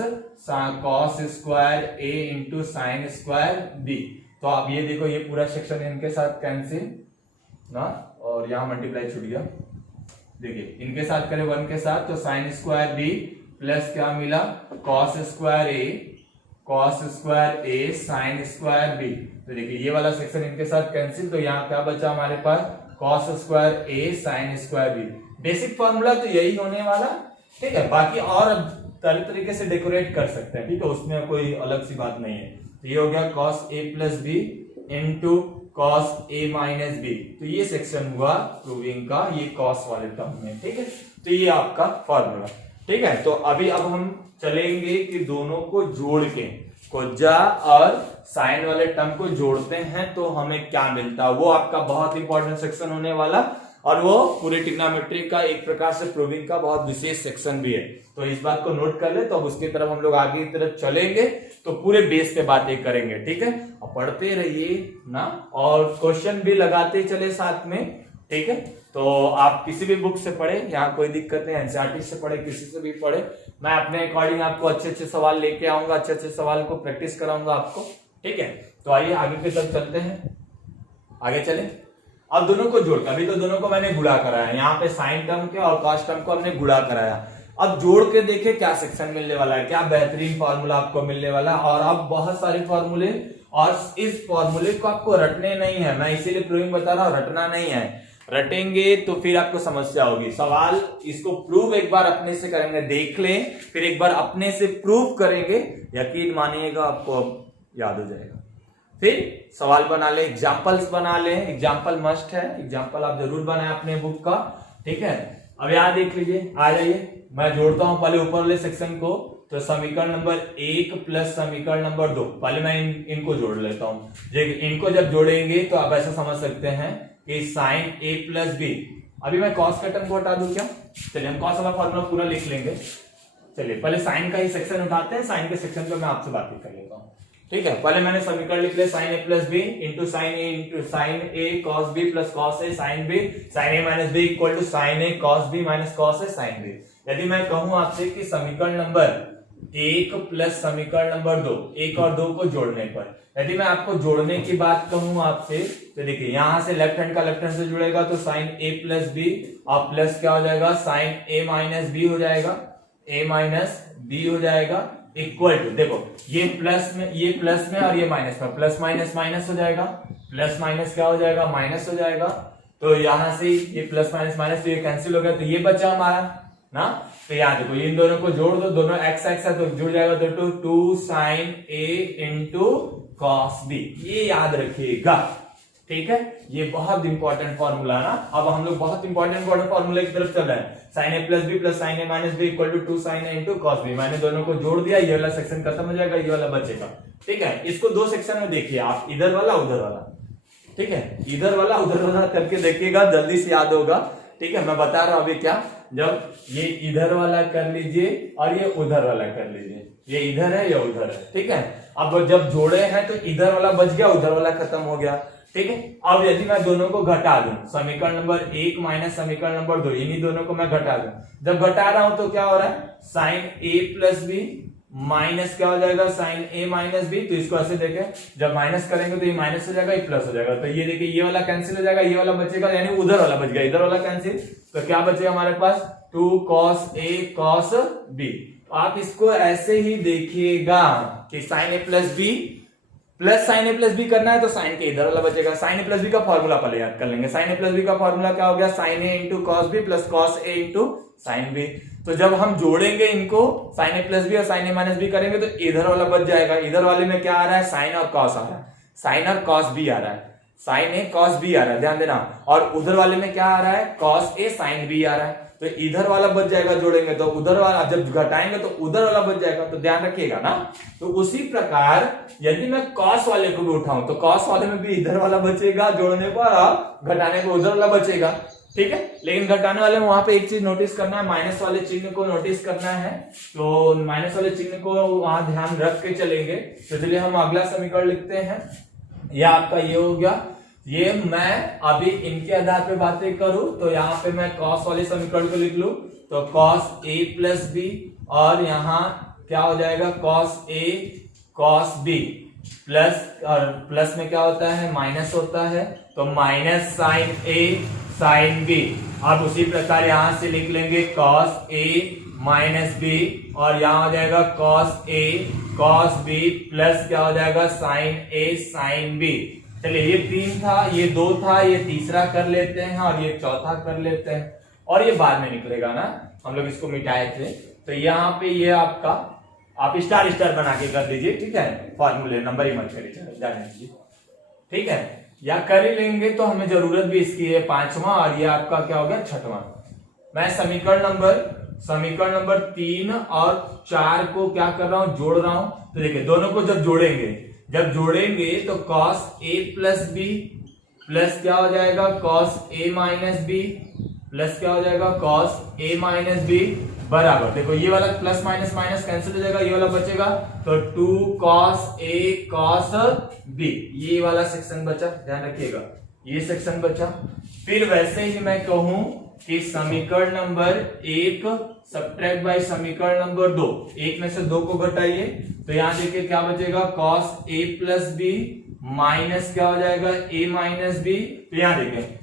cos square a into sine square b। तो आप ये देखो, ये पूरा सेक्शन इनके साथ कैंसिल ना, और यहाँ मल्टीप्लाई छूट गया। देखिए इनके साथ करें 1 के साथ, तो साइन स्क्वायर b प्लस क्या मिला, cos square a sine square b। तो देखिए ये वाला सेक्शन इनके साथ कैंसिल, तो यहाँ क्या बचा हमारे पास, cos square a sine square b। Basic formula तो यही होने वाला, ठीक है। बाकी और तरह तरीके से डेकोरेट कर सकते हैं, ठीक है, उसमें कोई अलग सी बात नहीं है। तो ये हो गया cos a plus B into cos a minus B. तो ये सेक्शन हुआ प्रूविंग का, ये कॉस वाले टर्म में, ठीक है। तो ये आपका फॉर्मूला, ठीक है। तो अभी अब हम चलेंगे कि दोनों को जोड़ के, कोजा और साइन वाले टर्म को जोड़ते हैं तो हमें क्या मिलता है, वो आपका बहुत इंपॉर्टेंट सेक्शन होने वाला, और वो पूरे ट्रिग्नोमेट्री का एक प्रकार से प्रूविंग का बहुत विशेष सेक्शन भी है। तो इस बात को नोट कर ले, तो अब उसकी तरफ हम लोग आगे की तरफ चलेंगे तो पूरे बेस पे बातें करेंगे, ठीक है। और पढ़ते रहिए ना, और क्वेश्चन भी लगाते चले साथ में, ठीक है। तो आप किसी भी बुक से पढ़े, यहाँ कोई दिक्कत नहीं, एनसीईआरटी से पढ़े, किसी से भी पढ़े, मैं अपने अकॉर्डिंग आपको अच्छे अच्छे सवाल लेके आऊंगा, अच्छे अच्छे सवाल को प्रैक्टिस कराऊंगा आपको, ठीक है। तो आइए आगे की तरफ चलते हैं, आगे चले। अब दोनों को जोड़, अभी तो दोनों को मैंने गुणा कराया, यहाँ पे साइन टर्म के और कॉस टर्म को हमने गुणा कराया। अब जोड़ के देखे क्या सेक्शन मिलने वाला है, क्या बेहतरीन फॉर्मूला आपको मिलने वाला है। और अब बहुत सारे फॉर्मूले, और इस फॉर्मूले को आपको रटने नहीं है, मैं इसीलिए प्रूविंग बता रहा हूँ, रटना नहीं है। रटेंगे तो फिर आपको समस्या होगी। सवाल इसको प्रूव एक बार अपने से करेंगे, देख लें, फिर एक बार अपने से प्रूव करेंगे, यकीन मानिएगा आपको याद हो जाएगा। फिर सवाल बना ले, एग्जाम्पल्स बना ले, एग्जाम्पल मस्ट है, एग्जाम्पल आप जरूर बनाए अपने बुक का, ठीक है। अब यहाँ देख लीजिए, आ जाइए, मैं जोड़ता हूं पहले ऊपर वाले सेक्शन को। तो समीकरण नंबर 1 प्लस समीकरण नंबर 2, पहले मैं इनको जोड़ लेता हूं। इनको जब जोड़ेंगे तो आप ऐसा समझ सकते हैं कि साइन a प्लस बी, अभी मैं कॉस का टर्म को हटा दूं क्या, चलिए हम कॉस वाला फॉर्मूला पूरा लिख लेंगे। चलिए पहले साइन का ही सेक्शन उठाते हैं, साइन के सेक्शन पे मैं आपसे बात कर लेता हूँ, ठीक है। पहले मैंने समीकरण लिख लिया, sine a plus B into sine a cos b plus cos a sine b, sine a minus b equal to sine a cos b minus cos a sine b। यदि मैं कहूं आपसे कि समीकरण नंबर 1 प्लस समीकरण number 2, 1 और 2 को जोड़ने पर, यदि मैं आपको जोड़ने की बात कहूं आपसे, तो देखिए यहां से लेफ्ट हैंड का लेफ्ट हैंड से जुड़ेगा तो साइन a प्लस बी और प्लस क्या हो जाएगा साइन a माइनस बी हो जाएगा। ए माइनस बी हो जाएगा इक्वल टू, देखो ये प्लस में और ये माइनस में, प्लस माइनस माइनस हो जाएगा, प्लस माइनस क्या हो जाएगा, माइनस हो जाएगा। तो यहां से ये प्लस माइनस माइनस तो ये कैंसिल हो गया, तो ये बचा हमारा ना। तो याद देखो इन दोनों को जोड़ दो, दोनों एक्स एक्स है तो जुड़ जाएगा, तो टू साइन ए इंटू कॉस बी, ये याद रखिएगा। ठीक है, ये बहुत इंपॉर्टेंट फॉर्मूला ना। अब हम लोग बहुत इंपॉर्टेंट फॉर्मूला की तरफ चल रहे हैं। Sine A plus B plus sine A minus B equal to two sine A into cos b. मैंने दोनों को जोड़ दिया, ये वाला सेक्शन खत्म हो जाएगा, ये वाला बचेगा। ठीक है, इसको दो सेक्शन में देखिए आप, इधर वाला उधर वाला। ठीक है, इधर वाला उधर वाला करके देखिएगा, जल्दी से याद होगा। ठीक है, मैं बता रहा हूं अभी क्या, जब ये इधर वाला कर लीजिए और ये उधर वाला कर लीजिए, ये इधर है या उधर है। ठीक है, अब जब जोड़े हैं तो इधर वाला बच गया, उधर वाला खत्म हो गया। ठीक है, अब यदि मैं दोनों को घटा दूं, समीकरण नंबर 1 माइनस समीकरण नंबर 2, इन्हीं दोनों को मैं घटा दूं, जब घटा रहा हूं तो क्या हो रहा है, साइन ए प्लस बी माइनस क्या हो जाएगा, साइन ए माइनस बी। तो इसको ऐसे देखें, जब माइनस करेंगे तो ये माइनस हो जाएगा, ये प्लस हो जाएगा। तो ये देखिए, ये वाला कैंसिल हो जाएगा, ये वाला बचेगा, यानी उधर वाला बच गया, इधर वाला कैंसिल। तो क्या बचेगा हमारे पास, 2 cos a cos b। आप इसको ऐसे ही देखिएगा कि साइन ए प्लस बी प्लस साइन ए प्लस बी करना है तो साइन के इधर वाला बचेगा। साइन ए प्लस बी का फॉर्मूला पहले याद कर लेंगे। साइन ए प्लस बी का फॉर्मूला क्या हो गया, साइन ए into cos B plus cos ए इंटू साइन बी। तो जब हम जोड़ेंगे इनको, साइन ए प्लस बी और साइन ए माइनस बी करेंगे तो इधर वाला बच जाएगा। इधर वाले में क्या आ रहा है, साइन और कॉस आ रहा है, साइन और कॉस बी आ रहा है, साइन ए कॉस बी आ रहा है, ध्यान देना। और उधर वाले में क्या आ रहा है, कॉस ए साइन बी आ रहा है। तो इधर वाला बच जाएगा जोड़ेंगे तो, उधर वाला जब घटाएंगे तो उधर वाला बच जाएगा। तो ध्यान रखिएगा ना। तो उसी प्रकार यदि मैं कॉस वाले को भी उठाऊं तो कॉस वाले में भी इधर वाला बचेगा जोड़ने पर, और घटाने को उधर वाला बचेगा। ठीक है, लेकिन घटाने वाले में वहां पे एक चीज नोटिस करना है, माइनस वाले चिन्ह को नोटिस करना है। तो माइनस वाले चिन्ह को वहां ध्यान रख के चलेंगे। तो चलिए हम अगला समीकरण लिखते हैं। यह आपका ये हो गया। ये मैं अभी इनके आधार पे बातें करूं तो यहाँ पे मैं कॉस वाले समीकरण को लिख लूं, तो कॉस ए प्लस बी, और यहाँ क्या हो जाएगा, cos A cos B plus, और प्लस में क्या होता है, माइनस होता है, तो minus sine A sine B. अब उसी प्रकार यहां से लिख लेंगे कॉस ए माइनस बी, और यहां हो जाएगा cos A cos B plus क्या हो जाएगा, साइन ए साइन बी। चलिए, ये 3 था, ये 2 था, ये तीसरा कर लेते हैं और ये चौथा कर लेते हैं, और ये बाद में निकलेगा ना, हम लोग इसको मिटाए थे। तो यहाँ पे ये आपका, आप स्टार स्टार बना के कर दीजिए। ठीक है, फॉर्मूले नंबर ही मत करिए, जाने दीजिए। ठीक है, या कर ही लेंगे तो हमें जरूरत भी इसकी है, 5वां, और ये आपका क्या हो गया, 6वां। मैं समीकरण नंबर 3 और 4 को क्या कर रहा हूं, जोड़ रहा हूं। तो देखिए, दोनों को जब जोड़ेंगे तो cos a plus B plus क्या हो जाएगा, cos a minus b plus क्या हो जाएगा, cos a माइनस बी बराबर, देखो ये वाला प्लस माइनस माइनस कैंसिल हो जाएगा, ये वाला बचेगा, तो 2 cos a cos b, ये वाला सेक्शन बचा, ध्यान रखिएगा, ये सेक्शन बचा। फिर वैसे ही मैं कहूं कि समीकरण नंबर 1 सब्ट्रैक्ट बाय समीकरण नंबर 2, 1 में से 2 को घटाइए, तो यहां देखिए क्या बचेगा, cos a plus B minus क्या हो जाएगा, a माइनस बी। तो यहां देखिए,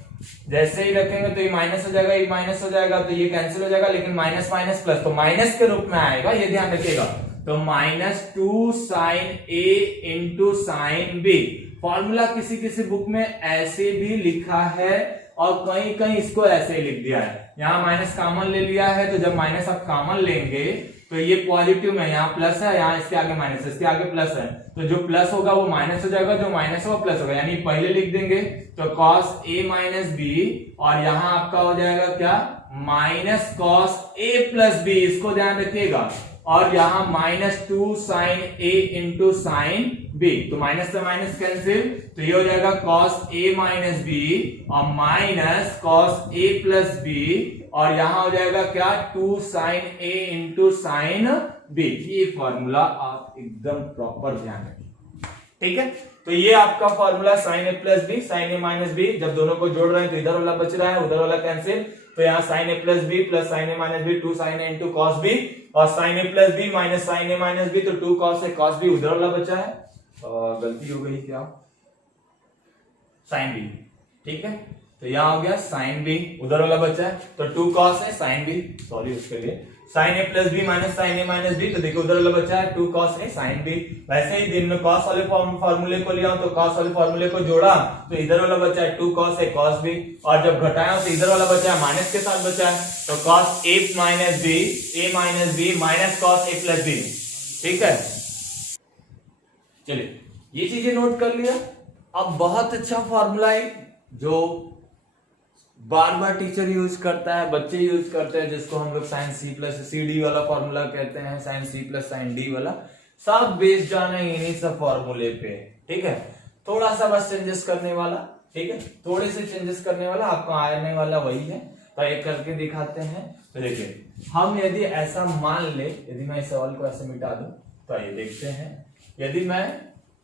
जैसे ही रखेंगे तो ये माइनस हो जाएगा, ये माइनस हो जाएगा, तो ये कैंसिल हो जाएगा, लेकिन माइनस माइनस प्लस तो माइनस के रूप में आएगा, ये ध्यान रखिएगा। तो -2 sine a into sine b. Formula किसी किसी बुक में ऐसे भी लिखा है और कहीं कहीं इसको ऐसे ही लिख दिया है। यहाँ माइनस कॉमन ले लिया है, तो जब माइनस आप कॉमन लेंगे तो ये पॉजिटिव में, यहाँ प्लस है, यहाँ इसके आगे माइनस है, इसके आगे प्लस है, तो जो प्लस होगा वो माइनस हो जाएगा, जो माइनस होगा प्लस होगा, यानी पहले लिख देंगे तो cos a माइनस बी, और यहाँ आपका हो जाएगा क्या, minus cos a plus b, इसको ध्यान रखिएगा, और यहाँ -2 sine a into sine b, तो माइनस से माइनस कैंसिल, तो ये हो जाएगा cos a माइनस बी और minus cos a plus B, और यहां हो जाएगा क्या, 2 sine a into sine b। ये फॉर्मूला आप एकदम प्रॉपर ध्यान रखिए। ठीक है, तो ये आपका formula sine a plus b sine a minus b, जब दोनों को जोड़ रहे हैं तो इधर वाला बच रहा है, उधर वाला कैंसिल, तो यहाँ sine a plus B plus sine a minus B, 2 sine a into cos B, और sine a plus B minus sine a minus B, तो 2 कॉस a कॉस बी, उधर वाला बचा है, गलती हो गई क्या, साइन बी। ठीक है, तो यहां हो गया साइन बी, उधर वाला बचा है, तो 2 कॉस है साइन बी, सॉरी उसके लिए, साइन ए प्लस बी माइनस साइन ए माइनस बी, तो देखो उधर वाला बचा है 2 cos ए साइन बी। वैसे ही दिन में cos वाले फॉर्मूले को लिया तो cos वाले फॉर्मूले को जोड़ा तो इधर वाला बचा है 2 cos ए cos बी, और जब घटाया तो इधर वाला बचा है माइनस के साथ बचा है, तो cos ए माइनस बी माइनस cos ए प्लस बी। ठीक है, चलिए ये चीजें नोट कर लिया। अब बहुत अच्छा फॉर्मूला है जो बार बार टीचर यूज करता है, बच्चे यूज करते हैं, जिसको हम लोग sine c plus c d वाला फॉर्मूला कहते हैं, sine c plus sine d वाला। सब बेस्ड जाना इन्हीं सब फॉर्मूले पे। ठीक है, थोड़ा सा बस चेंजेस करने वाला। ठीक है, थोड़े से चेंजेस करने वाला, आपको आने वाला वही है। तो एक करके दिखाते हैं। तो देखिए, हम यदि ऐसा मान ले, यदि मैं इस सवाल को ऐसे मिटा दूं, तो ये देखते हैं, यदि मैं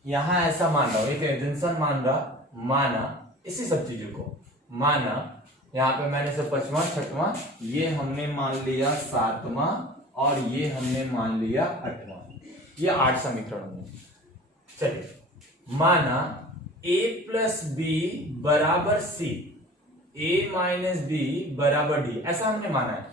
यहां ऐसा मान रहा हूं, एक एजेंशन माना इसी सब चीजों को माना, यहाँ पे मैंने से 5वां 6वां, ये हमने मान लिया 7वां, और ये हमने मान लिया 8वां। ये 8 समीकरण होंगे। चलिए, माना a प्लस बी बराबर सी, a माइनस बी बराबर डी, ऐसा हमने माना है।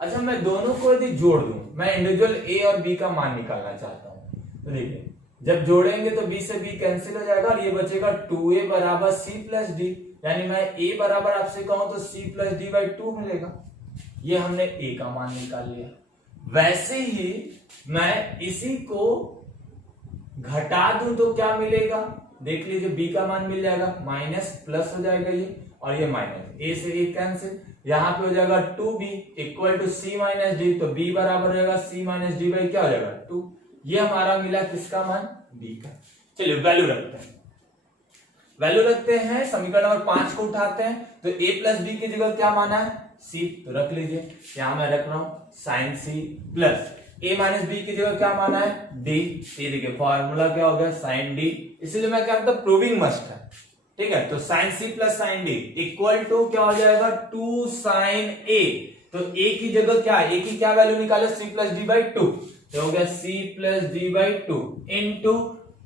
अच्छा, मैं दोनों को यदि जोड़ दूं, मैं इंडिविजुअल a और b का मान निकालना चाहता हूं, तो देखिए जब जोड़ेंगे तो b से b कैंसिल हो जाएगा, और ये बचेगा 2a बराबर c प्लस डी, यानी मैं a बराबर आपसे कहूं तो c प्लस डी बाई 2 मिलेगा। ये हमने a का मान निकाल लिया। वैसे ही मैं इसी को घटा दूं तो क्या मिलेगा, देख लीजिए, b का मान मिल जाएगा, माइनस प्लस हो जाएगा ये, और ये माइनस, a से a कैंसिल, यहां पे हो जाएगा 2b equal to c minus d, तो b बराबर रहेगा c माइनस डी बाई क्या हो जाएगा 2। ये हमारा मिला किसका मान, b का। चलिए वैल्यू रखते हैं, समीकरण नंबर 5 को उठाते हैं, तो a प्लस बी की जगह क्या माना है, c, तो रख लीजिए, यहां मैं रख रहा हूं sine c plus a minus b की जगह क्या माना है, d। ये देखिए फॉर्मूला क्या हो गया, साइन d, इसीलिए मैं क्या कहता हूं प्रूविंग मस्ट है। ठीक है, तो sine c plus sine d equal to क्या हो जाएगा 2 साइन a, तो a की जगह क्या है, a की क्या वैल्यू निकाले, c प्लस डी बाई 2, तो हो गया c plus d by 2 into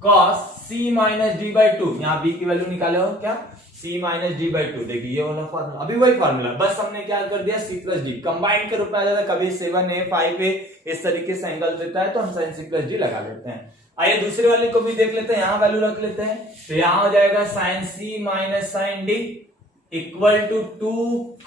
cos c minus d by 2, यहाँ b की वैल्यू निकाले हो क्या, c माइनस डी बाई 2। देखिए ये वाला फॉर्मूला, अभी वही फॉर्मूला, बस हमने क्या कर दिया, c प्लस डी कंबाइंड के रूप में आ जाता है, कभी 7a 5a इस तरीके से एंगल देता है, तो हम साइन c प्लस डी लगा लेते हैं। आइए दूसरे वाले को भी देख लेते हैं, यहाँ वैल्यू रख लेते हैं, तो यहाँ हो जाएगा sine c minus sine d equal to 2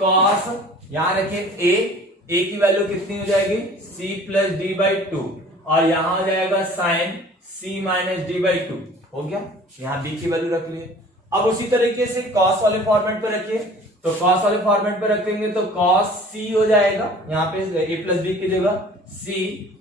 cos, यहाँ रखिए a की वैल्यू कितनी हो जाएगी, c प्लस डी बाई 2, और यहाँ हो जाएगा sine c minus d by 2, हो गया। यहाँ b की वैल्यू रख लिए। अब उसी तरीके से cos वाले फॉर्मेट पे रखिए, तो cos वाले फॉर्मेट पे रखेंगे तो cos c हो जाएगा, यहाँ पे a प्लस बी की जगह c,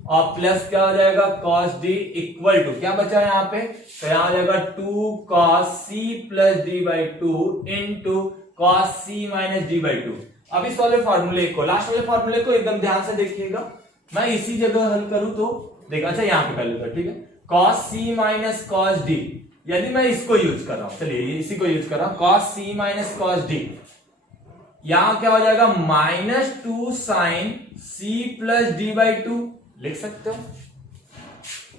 और प्लस क्या हो जाएगा cos d इक्वल टू क्या बचा है यहाँ पे, तो यहाँ हो जाएगा 2 cos c plus d by 2 into cos c minus d by 2। अब इस वाले फॉर्मूले को, लास्ट वाले फॉर्मूले को एकदम ध्यान से देखिएगा, मैं इसी जगह हल करूं तो देखा, अच्छा यहाँ पे कर लेता, ठीक है, cos c minus cos d, यदि मैं इसको यूज कर रहा हूं, चलिए इसी को यूज कर रहा हूं, cos c minus cos d, यहां क्या हो जाएगा minus 2 sine c plus d by 2 लिख सकते हो,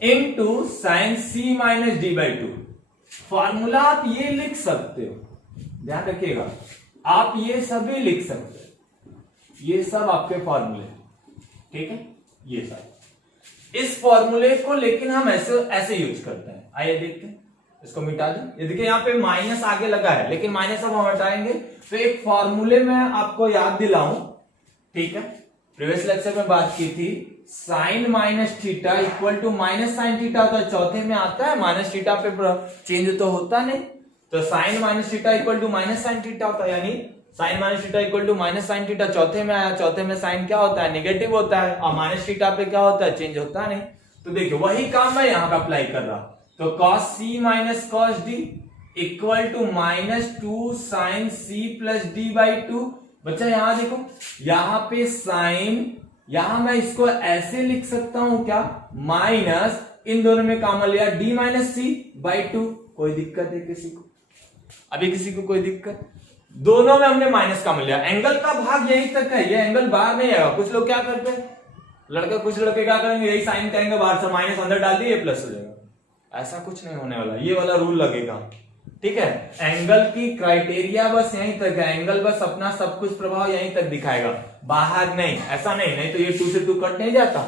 into sine c minus d by 2। Formula आप ये लिख सकते हो, ध्यान रखिएगा, आप ये सभी लिख सकते हो, ये सब आपके फॉर्मूले, ठीक है, ये सब इस फॉर्मूले को, लेकिन हम ऐसे यूज करते हैं। आइए देखते हैं, इसको मिटा दें। ये देखिए यहाँ पे माइनस आगे लगा है, लेकिन माइनस अब हम हटाएंगे, तो एक फॉर्मूले में आपको याद दिलाऊं, ठीक है, प्रीवियस लेक्चर में बात की थी, sine minus theta equal to minus sine theta होता है, चौथे में आता है, माइनस थीटा पे चेंज तो होता नहीं, तो sine minus theta equal to minus sine theta होता है, यानी sine minus theta equal to minus sine theta चौथे में आया, चौथे में साइन क्या होता है, नेगेटिव होता है, और माइनस थीटा पे क्या होता है, चेंज होता नहीं। तो देखिए वही काम मैं यहाँ पे अप्लाई कर रहा, तो cos c minus cos d equal to minus 2 sine c plus d by 2। बच्चा यहाँ देखो, यहाँ पे साइन, यहाँ मैं इसको ऐसे लिख सकता हूं क्या, माइनस, इन दोनों में कॉमन लिया d माइनस सी बाई 2। कोई दिक्कत है किसी को, अभी किसी को कोई दिक्कत, दोनों में हमने माइनस कॉमन लिया, एंगल का भाग यही तक है, ये एंगल बाहर नहीं आएगा। कुछ लोग क्या करते हैं, कुछ लड़के क्या करेंगे, यही साइन करेंगे, बाहर से माइनस अंदर डाल दिए, प्लस हो जाएगा, ऐसा कुछ नहीं होने वाला, ये वाला रूल लगेगा, ठीक है। एंगल की क्राइटेरिया बस यहीं तक है, एंगल बस अपना सब कुछ प्रभाव यहीं तक दिखाएगा, बाहर नहीं, ऐसा नहीं तो ये 2 से 2 कट नहीं जाता,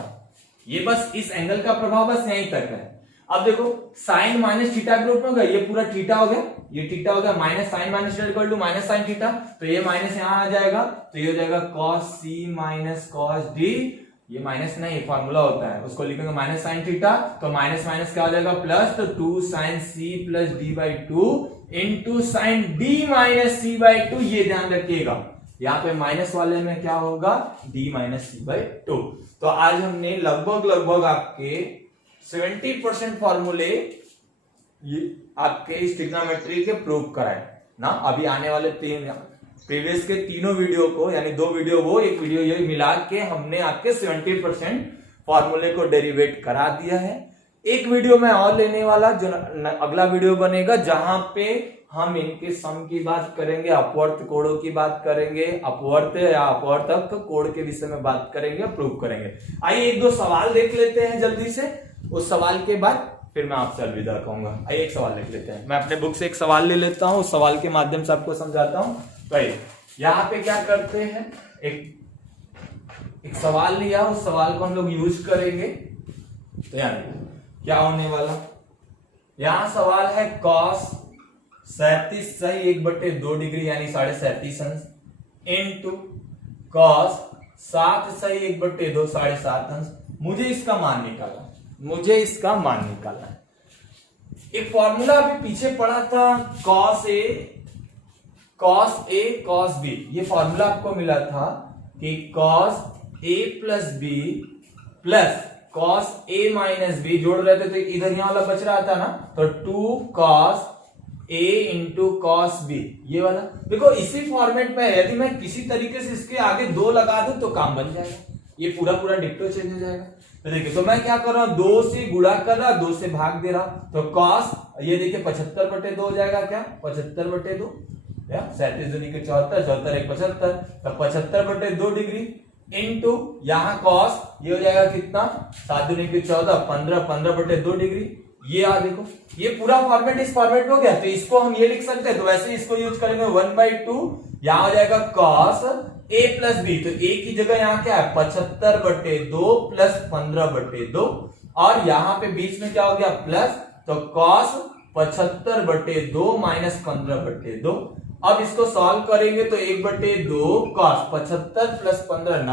ये बस इस एंगल का प्रभाव बस यहीं तक है। अब देखो साइन माइनस थीटा के रूप में हो गया, ये पूरा थीटा हो गया, ये थीटा हो गया, minus sine minus theta equal to minus sine theta, तो ये माइनस यहां आ जाएगा, तो ये हो जाएगा cos c minus cos d, ये माइनस नहीं फॉर्मूला होता है, उसको लिखेंगे माइनस साइन थीटा, तो माइनस माइनस क्या हो जाएगा प्लस, तो 2 sine c plus d by 2 into sine d minus c by 2, ये ध्यान रखिएगा यहाँ पे माइनस वाले में क्या होगा d माइनस c बाई 2। तो आज हमने लगभग आपके 70% फॉर्मूले ये आपके इस ट्रिग्नोमेट्री के प्रूव कराए ना। अभी आने वाले प्रीवियस के तीनों वीडियो को, यानी 2 वीडियो वो 1 वीडियो ये मिला के हमने आपके 70% फॉर्मूले को डेरिवेट करा दिया है। एक वीडियो में और लेने वाला, जो अगला वीडियो बनेगा, जहां पे हम इनके सम की बात करेंगे, अपवर्त कोणों की बात करेंगे, अपवर्त या अपवर्तक कोण के विषय में बात करेंगे, प्रूव करेंगे। आइए 1-2 सवाल देख लेते हैं जल्दी से, उस सवाल के बाद फिर मैं आपसे अलविदा कहूंगा। आइए एक सवाल देख लेते हैं, मैं अपने बुक से एक सवाल ले लेता हूं, उस सवाल के माध्यम से आपको समझाता हूं। भाई यहाँ पे क्या करते हैं, एक सवाल लिया, उस सवाल को हम लोग यूज करेंगे। तो यानी क्या होने वाला, यहां सवाल है cos 37 सही 1/2 डिग्री यानी 37.5 अंश इनटू cos 7 सही 1/2 7.5 अंश। मुझे इसका मान निकालना है। एक फॉर्मूला अभी पीछे पढ़ा था, cos A cos B, ये फॉर्मूला आपको मिला था कि cos A plus B plus cos A minus B जोड़ रहे थे, तो इधर यहां वाला बच रहा था ना, तो 2 cos A into cos B, ये वाला। देखो इसी फॉर्मेट में यदि मैं किसी तरीके से इसके आगे 2 लगा दूं तो काम बन जाएगा, ये पूरा डिक्टो चेंज हो जाएगा। तो देखिए, तो मैं क्या कर रहा हूं, 2 से गुणा कर रहा, 2 से भाग दे रहा, तो cos ये देखिए 75/2 हो जाएगा, क्या 75/2 या 37 दूनी के 74, 74 1 75, तो 75/2 डिग्री इनटू यहाँ cos ये हो जाएगा कितना 7 दूनी के 14, 15 15/2 डिग्री। ये आ देखो, ये पूरा फॉर्मेट इस फॉर्मेट में हो गया, तो इसको हम ये लिख सकते हैं, तो वैसे इसको यूज करेंगे 1/2, यहाँ हो जाएगा cos A प्लस B, तो A की जगह यहाँ क्या है 75/2 प्लस 15/2, और यहाँ पे बीच में क्या हो गया प्लस, तो cos 75/2 माइनस 15/2। अब इसको सॉल्व करेंगे तो 1/2 cos 75 प्लस 15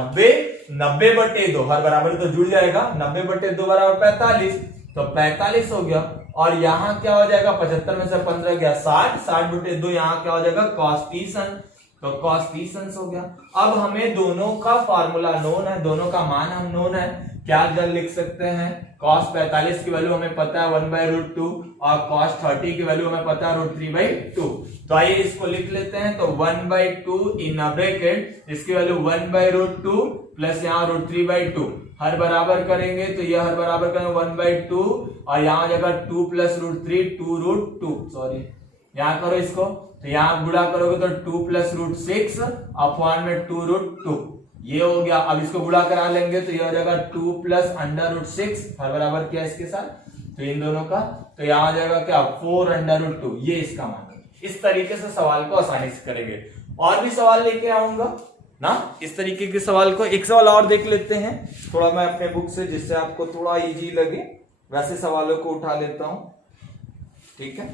90/2, हर बराबर तो जुड़ जाएगा, 90/2 बराबर 45, तो 45 हो गया। और यहाँ क्या हो जाएगा 75 में से 15 गया 60, 60/2 यहाँ क्या हो जाएगा cos 30 अंश, तो cos 30 अंश हो गया। अब हमें दोनों का फार्मूला नोन है, दोनों का मान हम नोन है, क्या जल लिख सकते हैं, cos 45 की वैल्यू हमें पता है 1/√2 और cos 30 की वैल्यू हमें पता है √3/2। तो आइए इसको लिख लेते हैं, तो 1/2 इन ब्रैकेट, इसकी वैल्यू 1/√2 प्लस यहाँ √3/2, हर बराबर करेंगे तो ये हर बराबर करेंगे 1/2 और यहाँ आ जाएगा 2 प्लस √3 2√2, सॉरी यहाँ करो इसको, तो यहाँ गुणा करोगे तो 2 प्लस √6 अपॉन में 2√2, ये हो गया। अब इसको गुणा करा लेंगे तो ये हो जाएगा 2 प्लस √6, हर बराबर किया इसके साथ, तो इन दोनों का, तो यहाँ आ जाएगा क्या 4√2, ये इसका मान है। इस तरीके से सवाल को आसानी से करेंगे। और भी सवाल लेके आऊंगा ना इस तरीके के सवाल को। एक सवाल और देख लेते हैं थोड़ा मैं अपने बुक से, जिससे आपको थोड़ा इजी लगे, वैसे सवालों को उठा लेता हूं, ठीक है।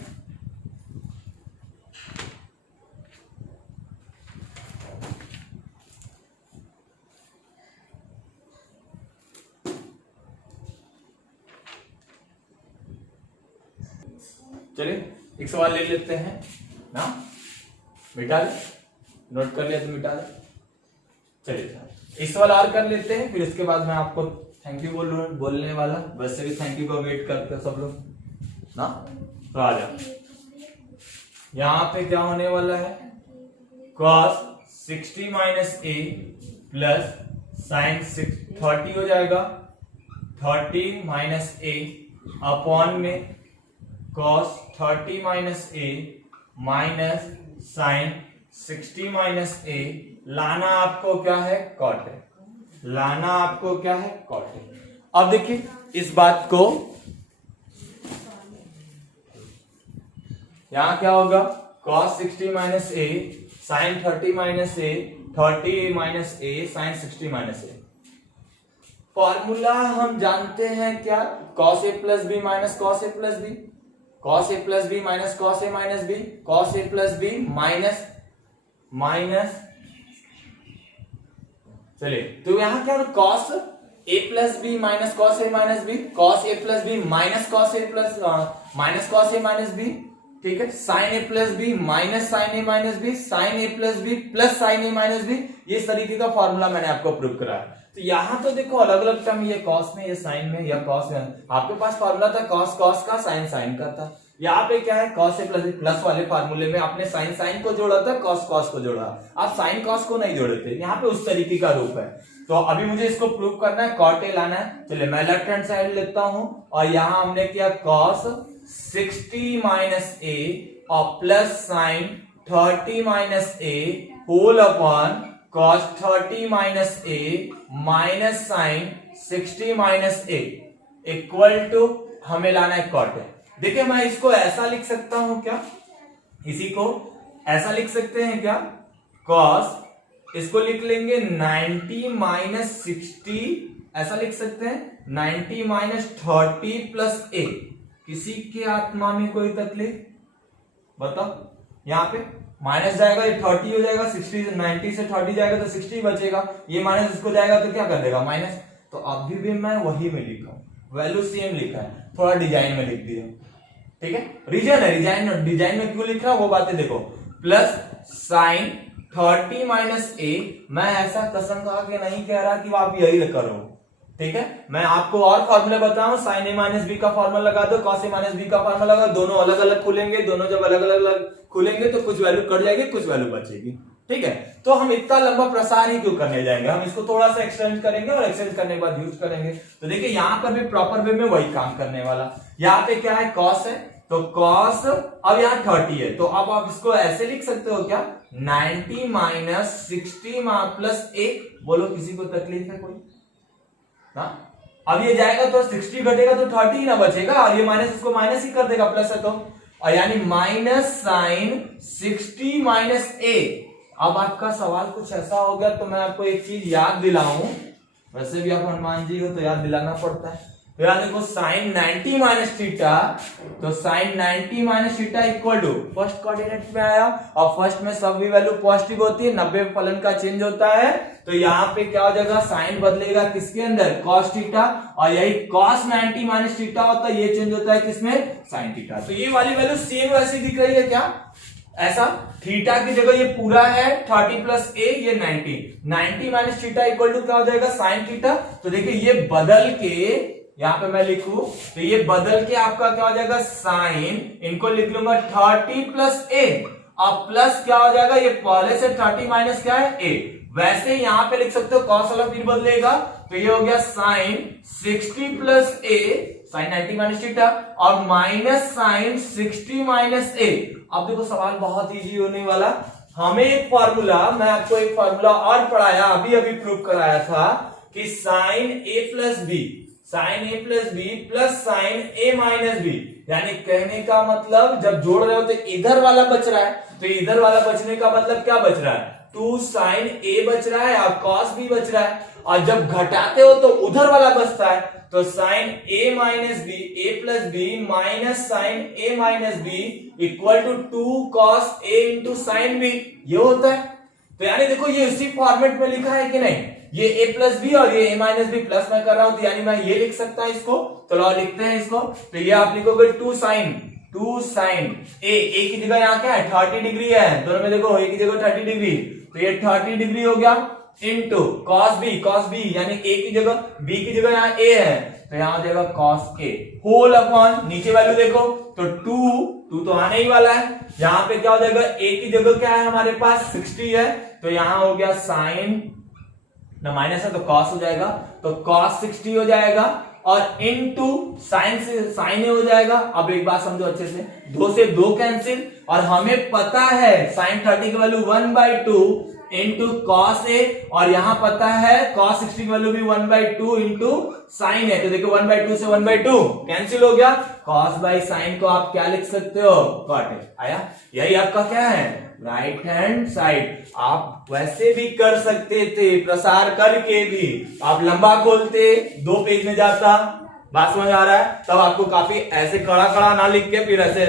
चलिए एक सवाल ले लेते हैं ना, मिटा ले, नोट कर लिया तो मिटा ले। चलिए एक सवाल और कर लेते हैं, फिर इसके बाद मैं आपको थैंक यू बोलने वाला, वैसे भी थैंक यू का वेट करते हैं सब लोग ना। तो आ जाओ, यहां पे क्या होने वाला है, cos 60 minus a plus sine 30 हो जाएगा, 30 माइनस a अपॉन में cos 30 minus a minus sine 60 minus a, लाना आपको क्या है cot है, लाना आपको क्या है cot है। अब देखिए इस बात को यहाँ क्या होगा cos 60 minus a sine 30 minus a 30 minus a sine 60 minus a. Formula हम जानते हैं क्या, cos a plus B minus cos a plus b, cos a plus B minus cos a minus b, cos a plus B minus minus, चलिए तो यहां क्या cos a plus B minus cos a minus b, cos a plus B minus cos a plus minus cos a minus b, ठीक है, sin a plus B minus sin a minus b, sin a plus B plus sin a minus b. ये इस तरीके का formula मैंने आपको prove कराया। तो यहां तो देखो अलग अलग टर्म, ये cos में, ये sin में, या cos में, आपके पास फॉर्मूला था cos cos का, sin sin का था। यहाँ पे क्या है cos a प्लस प्लस वाले फार्मूले में आपने sin sin को जोड़ा था, cos cos को जोड़ा, आप sin cos को नहीं जोड़े थे। यहाँ पे उस तरीके का रूप है। तो अभी मुझे इसको प्रूव करना है, cot a लाना है। चलिए मैं लेफ्ट हैंड साइड लेता हूं और यहाँ हमने किया cos 60 माइनस ए और plus sine 30 minus a whole upon cos 30 minus a minus sine 60 minus a equal to हमें लाना है cot a। देखिए मैं इसको ऐसा लिख सकता हूं क्या, इसी को ऐसा लिख सकते हैं क्या, cos इसको लिख लेंगे 90 माइनस 60, ऐसा लिख सकते हैं 90 माइनस 30 प्लस ए। किसी के आत्मा में कोई तकलीफ बताओ, यहाँ पे माइनस जाएगा, ये 30 हो जाएगा, 60 90 से 30 जाएगा तो 60 बचेगा, ये माइनस इसको जाएगा तो क्या कर देगा माइनस। तो अभी भी मैं वही में लिखा हूं, वैल्यू सेम लिखा है, थोड़ा डिजाइन में लिख दिया, ठीक है, रीजन है, डिजाइन में क्यों लिख रहा हूं वो बातें देखो। प्लस साइन 30 माइनस ए, मैं ऐसा कसम खा के नहीं कह रहा कि आप यही करो, ठीक है, मैं आपको और फॉर्मूले बताऊं, साइन ए माइनस बी का फॉर्मूला लगा दो, कॉस ए माइनस बी का फॉर्मूला लगा, दोनों अलग अलग खुलेंगे, दोनों जब अलग अलग खुलेंगे तो कुछ वैल्यू कट जाएगी, कुछ वैल्यू बचेगी, ठीक है। तो हम इतना लंबा प्रसार ही क्यों करने जाएंगे, हम इसको थोड़ा सा एक्सटेंड करेंगे और एक्सटेंड करने के बाद यूज करेंगे। तो देखिए यहाँ पर भी प्रॉपर वे में वही काम करने वाला। यहाँ पे क्या है कॉस है, तो cos अब यहाँ 30 है, तो अब आप इसको ऐसे लिख सकते हो क्या, 90 माइनस 60 प्लस ए। बोलो किसी को तकलीफ है कोई ना? अब ये जाएगा तो 60 घटेगा तो 30 ही ना बचेगा, और ये माइनस इसको माइनस ही कर देगा, प्लस है तो, और यानी माइनस साइन 60 माइनस ए। अब आपका सवाल कुछ ऐसा हो गया, तो मैं आपको एक चीज याद दिलाऊं, वैसे भी आप हनुमान जी हो तो याद दिलाना पड़ता है। तो यार देखो साइन 90 माइनस थीटा, तो sine 90 minus theta equal to first coordinate में आया, और फर्स्ट में सब भी वैल्यू पॉजिटिव होती है, 90 फलन का चेंज होता है, तो यहाँ पे क्या हो जाएगा, साइन बदलेगा किसके अंदर, कॉस थीटा, और यही कॉस 90 माइनस थीटा होता है, ये चेंज होता है किसमें, साइन थीटा। तो ये वाली वैल्यू सेम वैसी दिख रही है क्या, ऐसा, थीटा की जगह ये पूरा है 30 प्लस ए, ये 90 माइनस थीटा इक्वल टू क्या हो जाएगा, साइन थीटा। तो देखिए ये बदल के यहां पे मैं लिखूं, तो ये बदल के आपका क्या हो जाएगा, साइन, इनको लिख लूंगा 30 प्लस ए, और प्लस क्या हो जाएगा, ये पहले से 30 माइनस क्या है ए। वैसे यहां पे लिख सकते हो कॉस वाला फिर बदलेगा, तो ये हो गया साइन 60 प्लस ए, साइन 90 माइनस थीटा, और माइनस साइन 60 माइनस ए। अब देखो सवाल बहुत इजी होने वाला, हमें एक फॉर्मूला, मैं आपको एक फॉर्मूला और पढ़ाया, अभी अभी प्रूव कराया था कि साइन ए प्लस बी, साइन ए प्लस बी प्लस साइन ए माइनस बी, यानी कहने का मतलब जब जोड़ रहे हो तो इधर वाला बच रहा है, तो इधर वाला बचने का मतलब क्या बच रहा है, 2 साइन ए बच रहा है और कॉस बी बच रहा है, और जब घटाते हो तो उधर वाला बचता है, तो sine A minus b, a plus B minus sine A minus B equal to 2 cos A into sine b, ये होता है। तो यानी देखो ये इसी फॉर्मेट में लिखा है कि नहीं, ये a प्लस बी और ये a माइनस बी प्लस में कर रहा हूं, तो यानी मैं ये लिख सकता हूं इसको, तो लो लिखते हैं इसको, तो ये आप लिखोगे 2 साइन a की जगह यहाँ क्या है 30 डिग्री है, दोनों में देखो a की जगह 30 डिग्री, तो ये 30 डिग्री हो गया, इनटू कॉस बी यानी a की जगह b की जगह यहाँ a है, तो यहाँ हो जाएगा कॉस a होल अपॉन, नीचे वैल्यू देखो तो 2 तो आने ही वाला है, यहाँ पे क्या हो जाएगा, a की जगह क्या है हमारे पास 60 है, तो यहाँ हो गया साइन ना माइनस है तो कॉस हो जाएगा, तो कॉस 60 हो जाएगा, और इनटू साइन से साइन हो जाएगा। अब एक बात समझो अच्छे से, 2 से 2 कैंसिल, और हमें पता है साइन 30 की वैल्यू 1/2 इंटू कॉस ए, और यहां पता है कॉस 60 की वैल्यू भी 1/2 इंटू साइन है, तो देखो 1/2 से 1/2 कैंसिल हो गया। कॉस बाई साइन को आप क्या लिख सकते हो, कॉट ए। आया, यही आपका क्या है, राइट हैंड साइड। आप वैसे भी कर सकते थे, प्रसार करके भी आप लंबा खोलते 2 पेज में जाता, बात समझ आ रहा है। तब आपको काफी ऐसे कड़ा कड़ा ना लिख के फिर ऐसे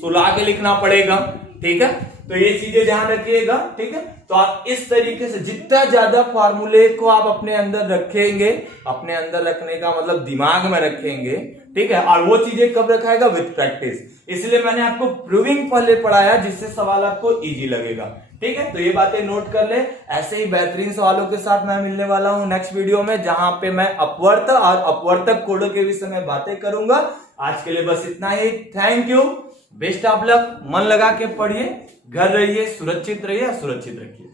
सुला के लिखना पड़ेगा, ठीक है। तो ये चीजें ध्यान रखिएगा, ठीक है। तो आप इस तरीके से जितना ज्यादा फॉर्मूले को आप अपने अंदर रखेंगे, अपने अंदर रखने का मतलब दिमाग में रखेंगे, ठीक है। और वो चीजें कब रखाएगा, विथ प्रैक्टिस। इसलिए मैंने आपको प्रूविंग पहले पढ़ाया, जिससे सवाल आपको इजी लगेगा, ठीक है। तो ये बातें नोट कर ले। ऐसे ही बेहतरीन सवालों के साथ मैं मिलने वाला हूं नेक्स्ट वीडियो में, जहां पे मैं अपवर्त और अपवर्तक कोडों के विषय में बातें करूंगा। आज के लिए बस इतना ही। Thank you, best of luck. मन लगा के पढ़िए, घर रहिए, सुरक्षित रहिए, सुरक्षित रखिए।